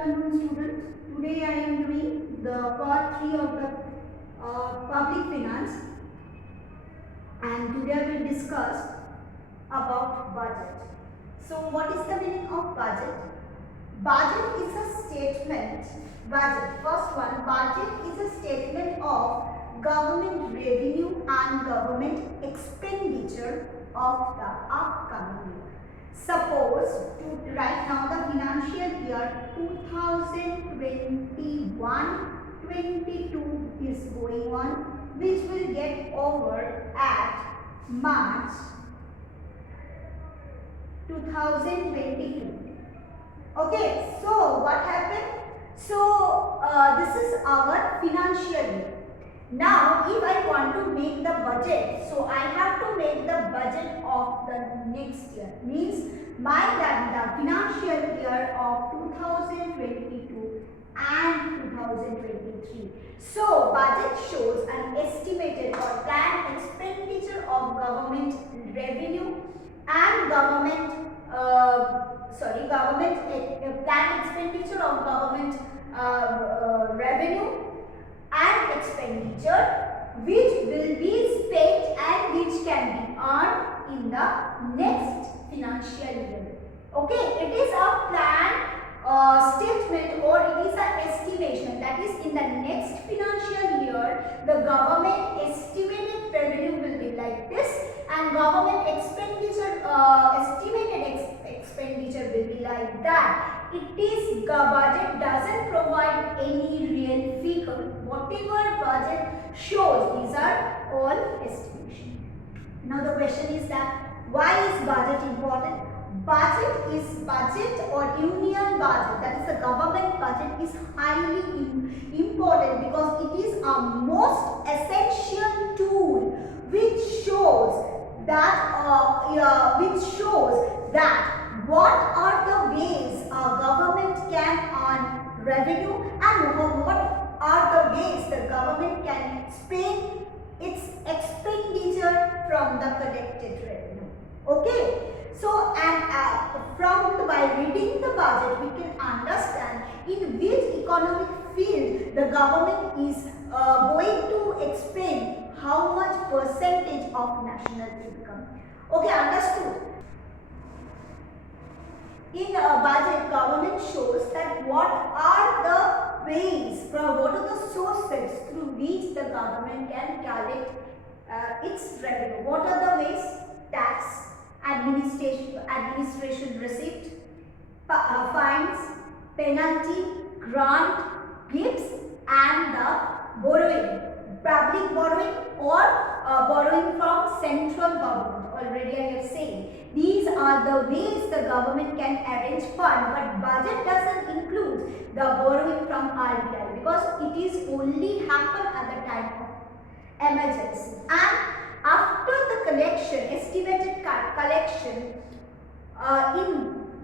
afternoon, students. Today I am doing the part 3 of the public finance, and today I will discuss about budget. So what is the meaning of budget? Budget is a statement. First one, budget is a statement of government revenue and government expenditure of the upcoming year. Suppose right now the financial year 2021-22 is going on, which will get over at March 2022. Okay, so what happened? So this is our financial year. Now if I want to make the budget, so I have to make the budget of the next year, means the financial year of 2022 and 2023. So budget shows an estimated or planned expenditure of government revenue and planned expenditure of government revenue and expenditure which will be spent and which can be earned in the next financial year. Okay, it is a plan statement, or it is an estimation, that is in the next financial year the government estimated revenue will be like this and government expenditure estimated expenditure will be like that. Budget doesn't provide any real figure. Whatever budget shows, these are all estimation. Now the question is that why is budget important? Budget or union budget, that is the government budget, is highly important because it is a most essential tool which shows that what are the ways a government can earn revenue and what are the ways the government can spend its expenditure from the collected revenue. Okay, so by reading the budget we can understand in which economic field the government is going to expend how much percentage of national income. Okay, understood. In a budget, government shows that what are the ways, what are the sources through which the government can collect its revenue. What are the ways? Tax, administration receipt, fines, penalty, grant, gifts, and the borrowing, public borrowing or borrowing from central government. Already I have said. These are the ways the government can arrange fund, but budget doesn't include the borrowing from RBI because it is only happen at the time of emergency. And after the collection, estimated collection,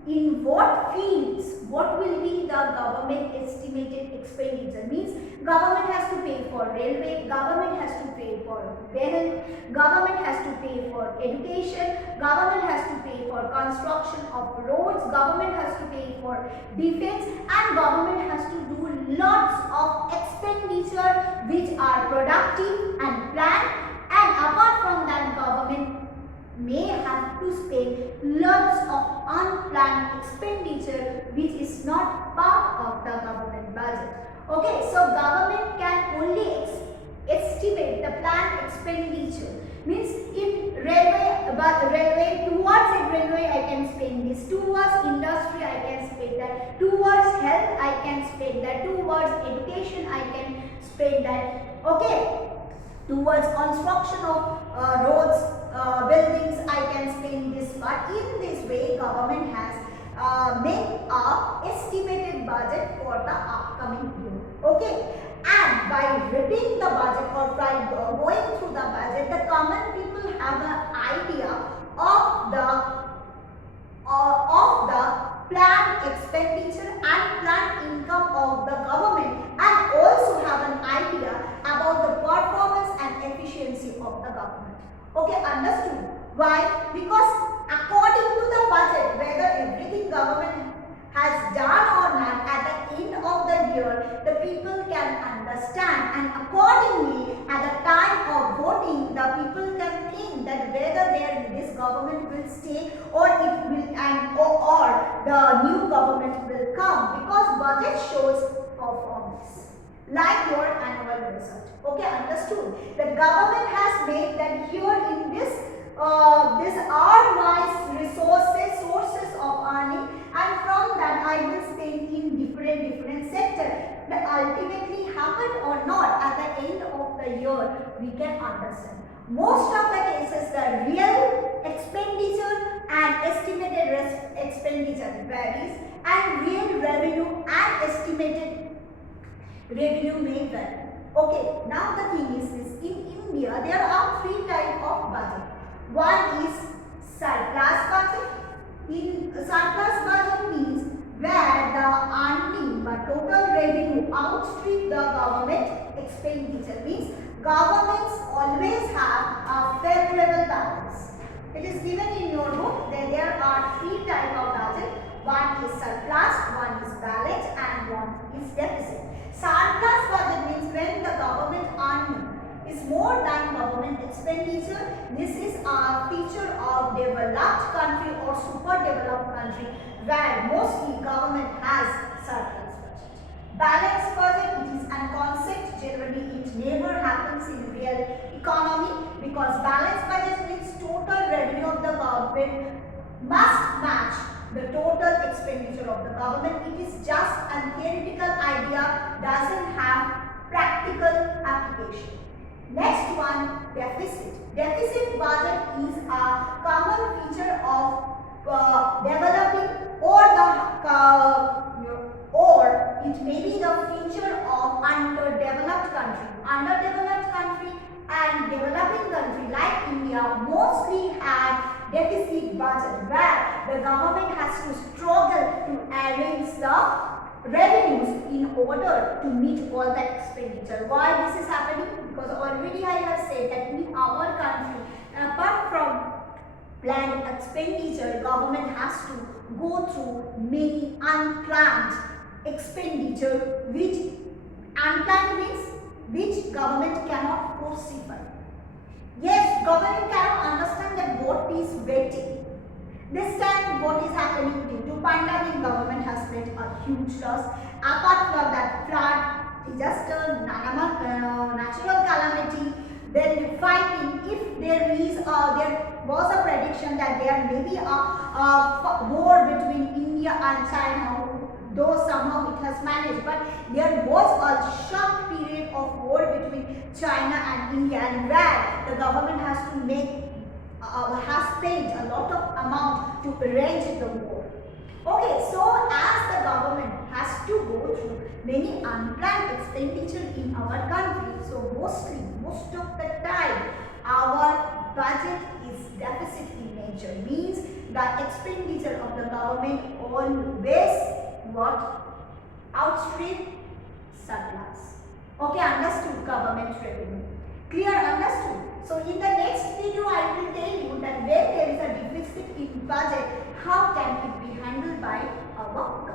in what fields, what will be the government estimated expenditure? Means government has to pay for railway, government has to pay for health, government has to pay for education, government has to pay for construction of roads, government has to pay for defense, and government has to do lots of expenditure which are productive and planned, and apart from that government may have to spend lots of unplanned expenditure which is not part of the government budget. Okay, so government can only estimate the planned expenditure. Means in railway, towards a railway I can spend this, towards industry I can spend that, towards health I can spend that, towards education I can spend that. Okay, towards construction of roads, buildings I can spend this, but in this way government has made a estimated budget for the upcoming year. Okay, and by reading the budget or by going through the budget, the common people have an idea of the planned expenditure and planned income of the government, and also have an idea about the performance and efficiency of the government. Okay, understood? Why? Because according to the budget, whether everything government has done or not, at the will come, because budget shows performance, like your annual result. Okay, understood? The government has made that here in this this are my sources of earning, and from that I will spend in different sector. But ultimately happen or not, at the end of the year we can understand. Most of the cases the real expenditure and estimated expenditure varies, and real revenue and estimated revenue may vary. Okay, now the thing is this: in India there are three types of budget. One is surplus budget. In surplus budget means where the earning but total revenue outstrip the government expenditure. Means governments always have a favorable balance. It is given in your book that there are three types of budget. One is surplus, one is balance, and one is deficit. Surplus budget means when the government earning is more than government expenditure. This is a feature of developed country or super developed country where mostly government has surplus budget. Balanced budget, it is a concept, generally it never happens in real economy, because balanced budget means total revenue of the government must match the total expenditure of the government. It is just a theoretical idea, doesn't have practical application. Next one, deficit. Deficit budget is a common feature of developing or it may be the feature of underdeveloped country. Underdeveloped country and developing country like India mostly have deficit budget where the government has to struggle to arrange the revenues in order to meet all the expenditure. Why this is happening? Because already I have said that in our country, apart from planned expenditure, government has to go through many unplanned expenditure, which unplanned means which government cannot foresee. Yes, government cannot understand that what is waiting. This time what is happening due to pandemic, government has spent a huge loss. Apart from that, flood, disaster, natural calamity, then fighting. If there was a prediction that there may be a war between India and China, though somehow it has managed, but there was a short period of war between China and India, and where the government has to has paid a lot of amount to arrange the war. Okay, so as the government has to go through many unplanned expenditure in our country, so most of the time our budget is deficit in nature, means the expenditure of the government always outstrip surplus. Okay, understood? Government revenue. Clear? Understood? So in the next video I will tell you that when there is a deficit in budget, how can it be handled by our